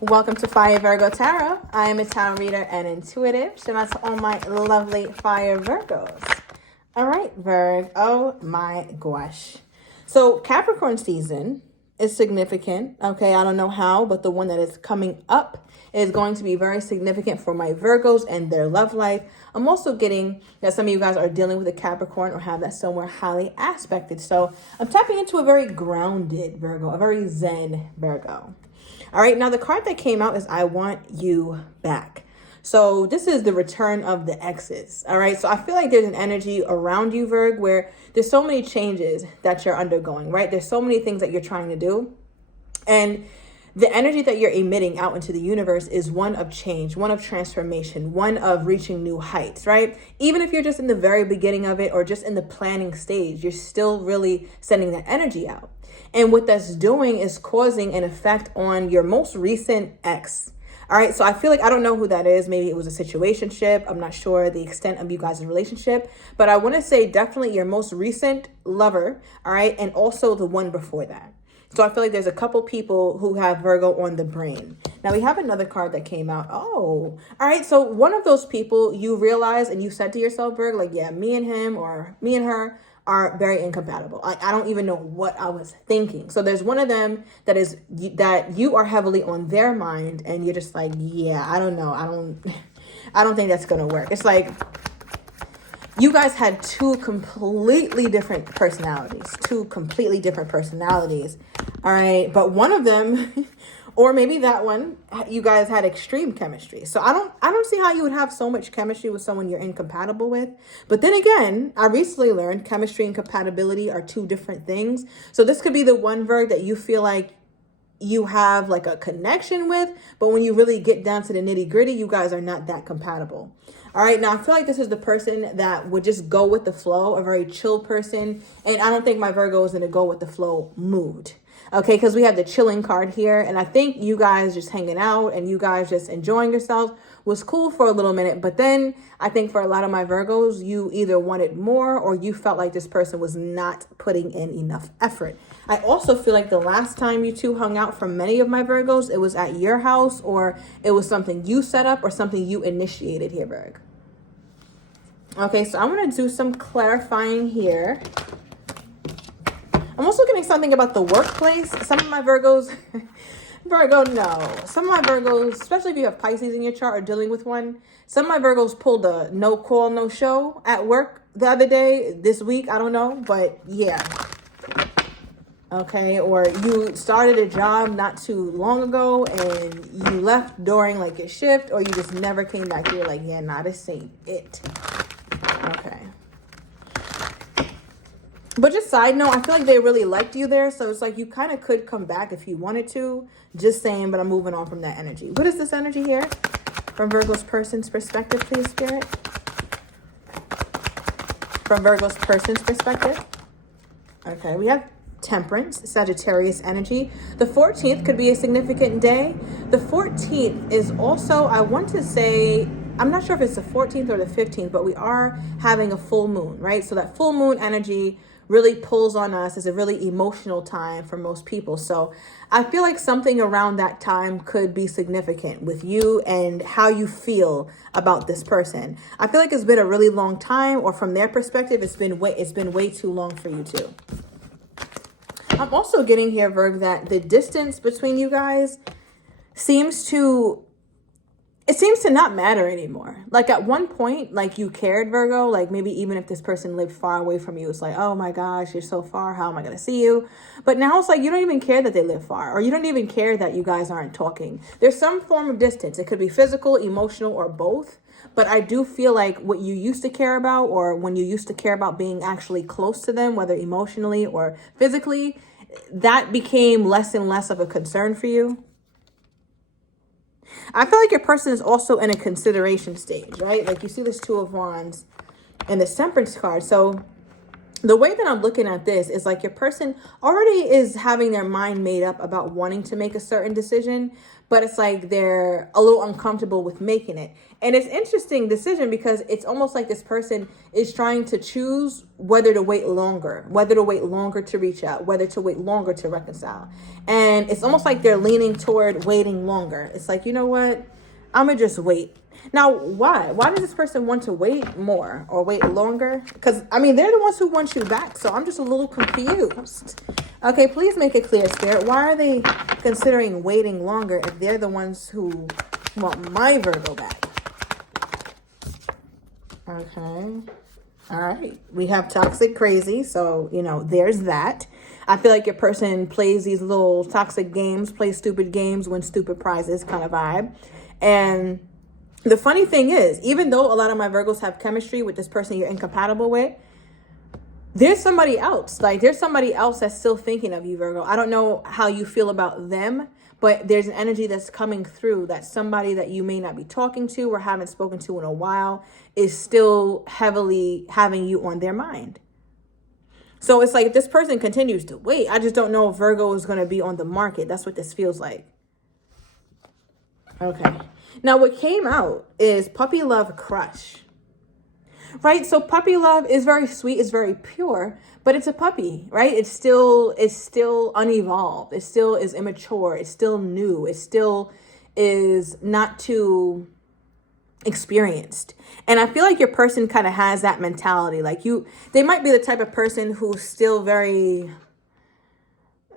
Welcome to Fire Virgo Tarot. I am a tarot reader and intuitive. Shout out to all my lovely Fire Virgos. All right, Virg. Oh my gosh. So Capricorn season is significant. Okay, I don't know how, but the one that is coming up is going to be very significant for my Virgos and their love life. I'm also getting that some of you guys are dealing with a Capricorn or have that somewhere highly aspected. So I'm tapping into a very grounded Virgo, a very zen Virgo. All right, now the card that came out is I Want You Back. So this is the return of the exes. All right, so I feel like there's an energy around you, Virg, where there's so many changes that you're undergoing, right? There's so many things that you're trying to do. And the energy that you're emitting out into the universe is one of change, one of transformation, one of reaching new heights, right? Even if you're just in the very beginning of it or just in the planning stage, you're still really sending that energy out. And what that's doing is causing an effect on your most recent ex. All right, so I feel like I don't know who that is. Maybe it was a situationship. I'm not sure the extent of you guys' relationship, but I want to say definitely your most recent lover, all right, and also the one before that. So I feel like there's a couple people who have Virgo on the brain. Now we have another card that came out. Oh, all right. So one of those people you realize and you said to yourself, Virgo, like, yeah, me and him or me and her are very incompatible. I don't even know what I was thinking. So there's one of them that you are heavily on their mind and you're just like, yeah, I don't know. I don't think that's going to work. It's like you guys had two completely different personalities. All right. But one of them, or maybe that one, you guys had extreme chemistry. So I don't see how you would have so much chemistry with someone you're incompatible with. But then again, I recently learned chemistry and compatibility are two different things. So this could be the one Virg that you feel like you have like a connection with, but when you really get down to the nitty gritty, you guys are not that compatible. All right, now I feel like this is the person that would just go with the flow, a very chill person. And I don't think my Virgo is in a go with the flow mood. Okay, because we have the chilling card here. And I think you guys just hanging out and you guys just enjoying yourselves was cool for a little minute. But then I think for a lot of my Virgos, you either wanted more or you felt like this person was not putting in enough effort. I also feel like the last time you two hung out for many of my Virgos, it was at your house or it was something you set up or something you initiated here, Virg. Okay, so I'm going to do some clarifying here. I'm also getting something about the workplace. Some of my Virgos, some of my Virgos, especially if you have Pisces in your chart or dealing with one, some of my Virgos pulled a no call, no show at work the other day, this week, I don't know, but yeah. Okay, or you started a job not too long ago and you left during like your shift or you just never came back. You're like, yeah, nah, this ain't it. Okay. But just side note, I feel like they really liked you there. So it's like you kind of could come back if you wanted to. Just saying, but I'm moving on from that energy. What is this energy here? From Virgo's person's perspective, please, Spirit. From Virgo's person's perspective. Okay, we have Temperance, Sagittarius energy. The 14th could be a significant day. The 14th is also, I want to say, I'm not sure if it's the 14th or the 15th, but we are having a full moon, right? So that full moon energy really pulls on us. It's a really emotional time for most people. So I feel like something around that time could be significant with you and how you feel about this person. I feel like it's been a really long time, or from their perspective, it's been way too long for you too. I'm also getting here, Virg, that the distance between you guys seems to not matter anymore. Like at one point, like you cared, Virgo, like maybe even if this person lived far away from you, it's like, oh my gosh, you're so far. How am I going to see you? But now it's like, you don't even care that they live far, or you don't even care that you guys aren't talking. There's some form of distance. It could be physical, emotional, or both. But I do feel like what you used to care about, or when you used to care about being actually close to them, whether emotionally or physically, that became less and less of a concern for you. I feel like your person is also in a consideration stage, right? Like you see this Two of Wands and the Temperance card. So the way that I'm looking at this is like your person already is having their mind made up about wanting to make a certain decision, but it's like they're a little uncomfortable with making it. And it's interesting decision because it's almost like this person is trying to choose whether to wait longer to reach out, whether to wait longer to reconcile. And it's almost like they're leaning toward waiting longer. It's like, you know what? I'm going to just wait. Now, why? Why does this person want to wait more or wait longer? Because, I mean, they're the ones who want you back. So I'm just a little confused. Okay, please make it clear, Spirit. Why are they considering waiting longer if they're the ones who want my Virgo back? Okay. All right. We have toxic crazy. So, you know, there's that. I feel like your person plays these little toxic games, plays stupid games, wins stupid prizes kind of vibe. And the funny thing is, even though a lot of my Virgos have chemistry with this person you're incompatible with, there's somebody else. Like, there's somebody else that's still thinking of you, Virgo. I don't know how you feel about them, but there's an energy that's coming through that somebody that you may not be talking to or haven't spoken to in a while is still heavily having you on their mind. So it's like if this person continues to wait, I just don't know if Virgo is going to be on the market. That's what this feels like. Okay. Now, what came out is puppy love crush, right? So puppy love is very sweet, it's very pure, but it's a puppy, right? It's still unevolved. It still is immature. It's still new. It still is not too experienced. And I feel like your person kind of has that mentality. Like they might be the type of person who's still very,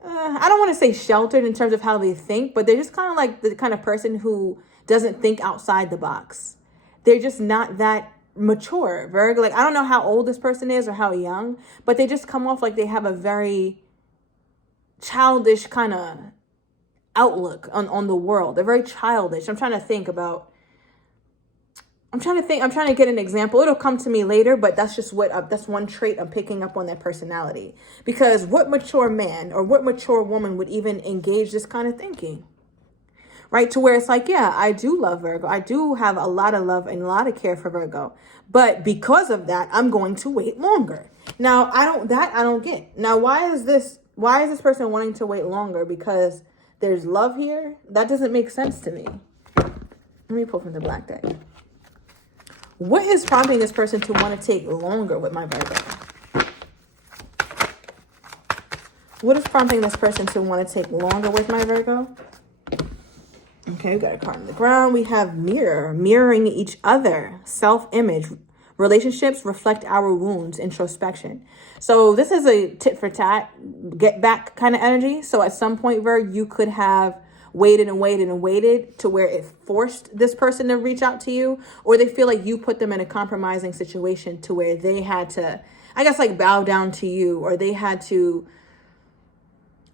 I don't want to say sheltered in terms of how they think, but they're just kind of like the kind of person who doesn't think outside the box. They're just not that mature, Virgo. Like, I don't know how old this person is or how young, but they just come off like they have a very childish kind of outlook on the world. They're very childish. I'm trying to get an example. It'll come to me later, but that's just that's one trait I'm picking up on their personality. Because what mature man or what mature woman would even engage this kind of thinking? Right? To where it's like, yeah, I do love Virgo. I do have a lot of love and a lot of care for Virgo. But because of that, I'm going to wait longer. Now, I don't get. Now, why is this person wanting to wait longer? Because there's love here? That doesn't make sense to me. Let me pull from the black deck. What is prompting this person to want to take longer with my Virgo? What is prompting this person to want to take longer with my Virgo? Okay, we got a card on the ground. We have mirroring each other, self-image. Relationships reflect our wounds, introspection. So this is a tit for tat, get back kind of energy. So at some point, Virg, you could have waited to where it forced this person to reach out to you, or they feel like you put them in a compromising situation to where they had to, I guess, like bow down to you, or they had to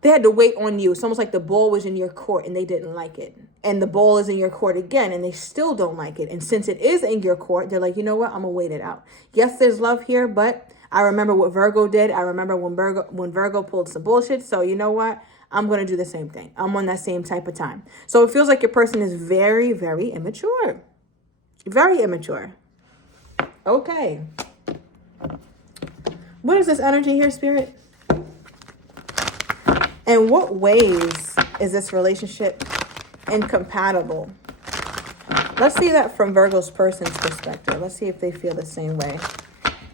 wait on you. It's almost like the ball was in your court and they didn't like it. And the ball is in your court again and they still don't like it. And since it is in your court, they're like, you know what? I'm going to wait it out. Yes, there's love here, but I remember what Virgo did. I remember when Virgo pulled some bullshit. So you know what? I'm going to do the same thing. I'm on that same type of time. So it feels like your person is very, very immature. Very immature. Okay. What is this energy here, Spirit? In what ways is this relationship incompatible? Let's see that from Virgo's person's perspective. Let's see if they feel the same way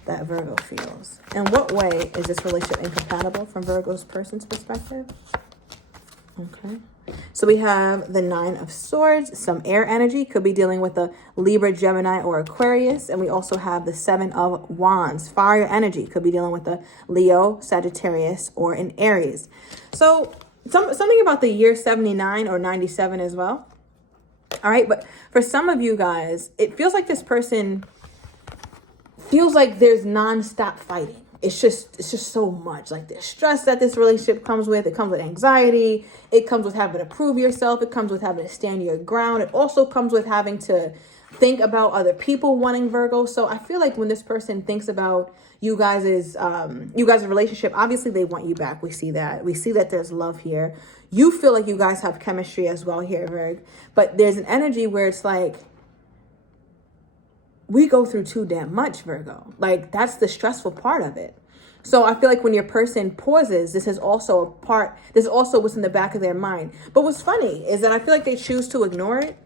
that Virgo feels. In what way is this relationship incompatible from Virgo's person's perspective? Okay. So we have the 9 of Swords, some air energy, could be dealing with a Libra, Gemini, or Aquarius. And we also have the 7 of Wands, fire energy, could be dealing with a Leo, Sagittarius, or an Aries. So something about the year 79 or 97 as well. All right. But for some of you guys, it feels like this person feels like there's nonstop fighting. It's just so much, like the stress that this relationship comes with. It comes with anxiety. It comes with having to prove yourself. It comes with having to stand your ground. It also comes with having to think about other people wanting Virgo. So I feel like when this person thinks about you guys' relationship, obviously they want you back. We see that. We see that there's love here. You feel like you guys have chemistry as well here, Virg. But there's an energy where it's like, we go through too damn much, Virgo. Like, that's the stressful part of it. So I feel like when your person pauses, this is also what's in the back of their mind. But what's funny is that I feel like they choose to ignore it.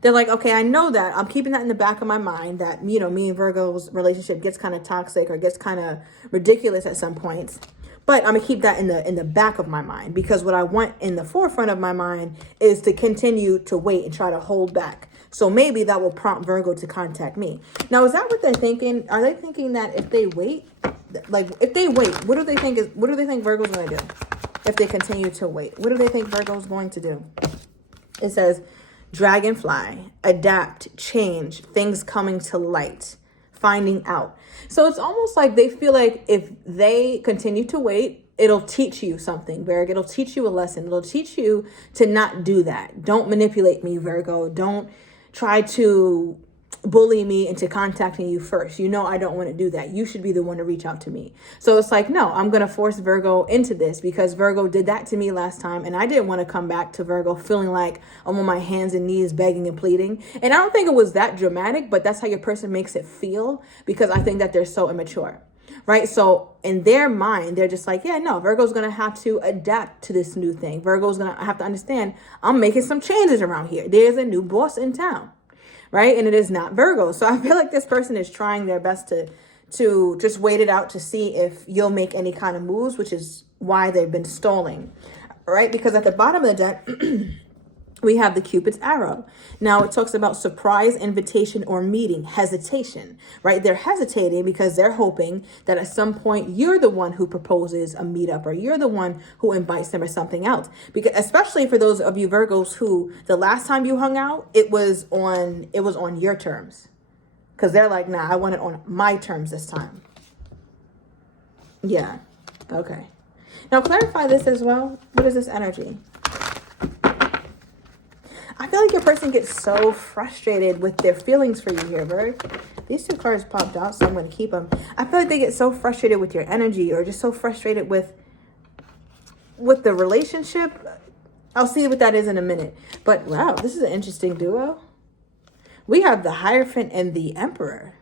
They're like, okay, I know that. I'm keeping that in the back of my mind that, me and Virgo's relationship gets kind of toxic or gets kind of ridiculous at some points. But I'm going to keep that in the back of my mind, because what I want in the forefront of my mind is to continue to wait and try to hold back. So maybe that will prompt Virgo to contact me. Now, is that what they're thinking? Are they thinking that if they wait, what do they think Virgo's going to do? If they continue to wait, what do they think Virgo's going to do? It says, dragonfly, adapt, change, things coming to light, finding out. So it's almost like they feel like if they continue to wait, it'll teach you something, Virgo. It'll teach you a lesson. It'll teach you to not do that. Don't manipulate me, Virgo. Don't try to bully me into contacting you first. You know I don't want to do that. You should be the one to reach out to me. So it's like, no, I'm going to force Virgo into this because Virgo did that to me last time, and I didn't want to come back to Virgo feeling like I'm on my hands and knees begging and pleading. And I don't think it was that dramatic, but that's how your person makes it feel, because I think that they're so immature. Right? So in their mind, they're just like, yeah, no, Virgo's going to have to adapt to this new thing. Virgo's going to have to understand I'm making some changes around here. There's a new boss in town. Right? And it is not Virgo. So I feel like this person is trying their best to just wait it out to see if you'll make any kind of moves, which is why they've been stalling. Right? Because at the bottom of the deck, we have the Cupid's arrow. Now it talks about surprise, invitation, or meeting, hesitation, right? They're hesitating because they're hoping that at some point you're the one who proposes a meetup, or you're the one who invites them, or something else. Because especially for those of you Virgos who the last time you hung out, it was on your terms. Because they're like, nah, I want it on my terms this time. Yeah. Okay. Now clarify this as well. What is this energy? I feel like your person gets so frustrated with their feelings for you here, Virgo. These two cards popped out, so I'm going to keep them. I feel like they get so frustrated with your energy, or just so frustrated with the relationship. I'll see what that is in a minute. But wow, this is an interesting duo. We have the Hierophant and the Emperor.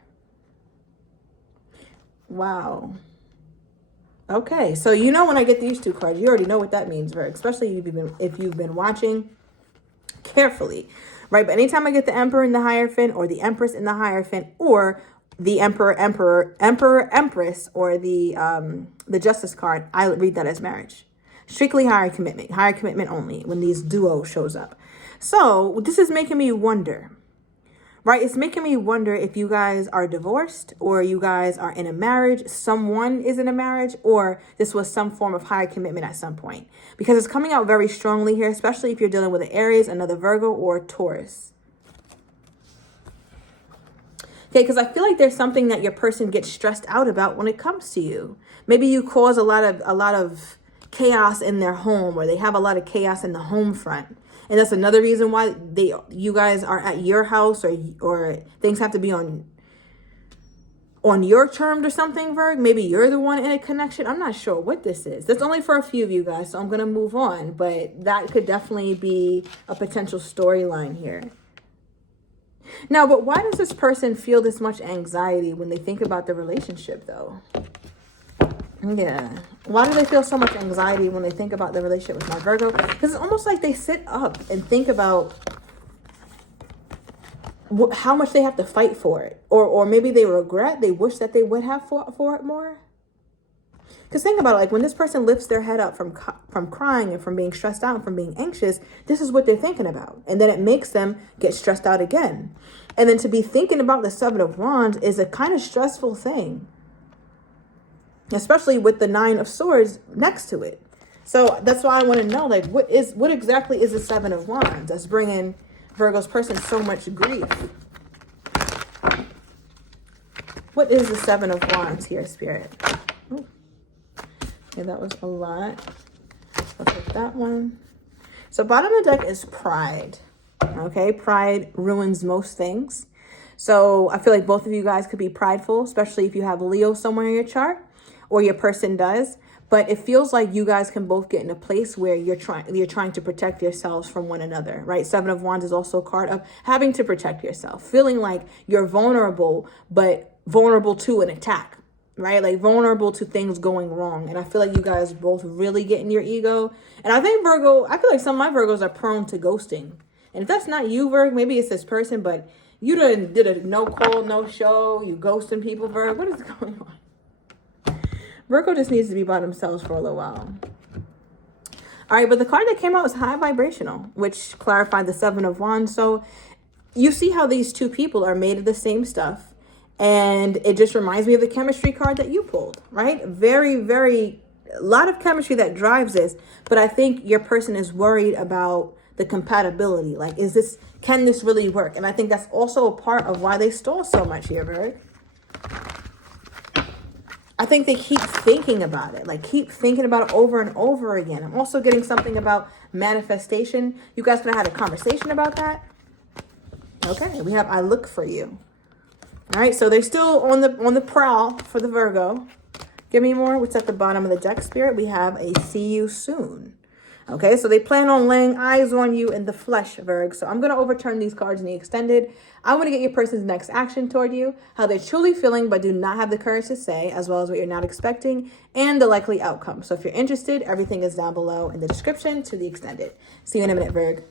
Wow. Okay, so you know when I get these two cards, you already know what that means, Virgo. Especially if you've been watching carefully, right? But anytime I get the Emperor in the Hierophant, or the Empress in the Hierophant, or the Emperor, Empress, or the Justice card, I read that as marriage. Strictly higher commitment only when these duo shows up. So this is making me wonder, right? It's making me wonder if you guys are divorced, or you guys are in a marriage, someone is in a marriage, or this was some form of higher commitment at some point. Because it's coming out very strongly here, especially if you're dealing with an Aries, another Virgo, or Taurus. Okay, because I feel like there's something that your person gets stressed out about when it comes to you. Maybe you cause a lot of chaos in their home, or they have a lot of chaos in the home front. And that's another reason why you guys are at your house, or things have to be on your terms or something, Virgo. Maybe you're the one in a connection. I'm not sure what this is. That's only for a few of you guys, so I'm going to move on. But that could definitely be a potential storyline here. Now, but why does this person feel this much anxiety when they think about the relationship, though? Yeah. Why do they feel so much anxiety when they think about the relationship with my Virgo? Because it's almost like they sit up and think about how much they have to fight for it. Or maybe they wish that they would have fought for it more. Because think about it, like when this person lifts their head up from crying and from being stressed out and from being anxious, this is what they're thinking about. And then it makes them get stressed out again. And then to be thinking about the Seven of Wands is a kind of stressful thing. Especially with the Nine of Swords next to it. So that's why I want to know, like, what exactly is the Seven of Wands that's bringing Virgo's person so much grief? What is the Seven of Wands here, Spirit? Ooh. Okay, that was a lot. I'll take that one. So bottom of the deck is pride. Okay, pride ruins most things. So I feel like both of you guys could be prideful, especially if you have Leo somewhere in your chart, or your person does. But it feels like you guys can both get in a place where you're trying to protect yourselves from one another, right? Seven of Wands is also a card of having to protect yourself, feeling like you're vulnerable, but vulnerable to an attack, right? Like vulnerable to things going wrong. And I feel like you guys both really get in your ego. And I think Virgo, I feel like some of my Virgos are prone to ghosting. And if that's not you, Virg, maybe it's this person, but you did a no call, no show, you ghosting people, Virg. What is going on? Virgo just needs to be by themselves for a little while. All right, but the card that came out was high vibrational, which clarified the Seven of Wands. So you see how these two people are made of the same stuff. And it just reminds me of the chemistry card that you pulled, right? Very, very, a lot of chemistry that drives this. But I think your person is worried about the compatibility. Like, can this really work? And I think that's also a part of why they stole so much here, Virg. I think they keep thinking about it, like keep thinking about it over and over again. I'm also getting something about manifestation. You guys could have had a conversation about that. Okay, we have I look for you. All right, so they're still on the prowl for the Virgo. Give me more. What's at the bottom of the deck, Spirit? We have a see you soon. Okay, so they plan on laying eyes on you in the flesh, Virg. So I'm going to overturn these cards in the extended. I want to get your person's next action toward you, how they're truly feeling but do not have the courage to say, as well as what you're not expecting, and the likely outcome. So if you're interested, everything is down below in the description to the extended. See you in a minute, Virg.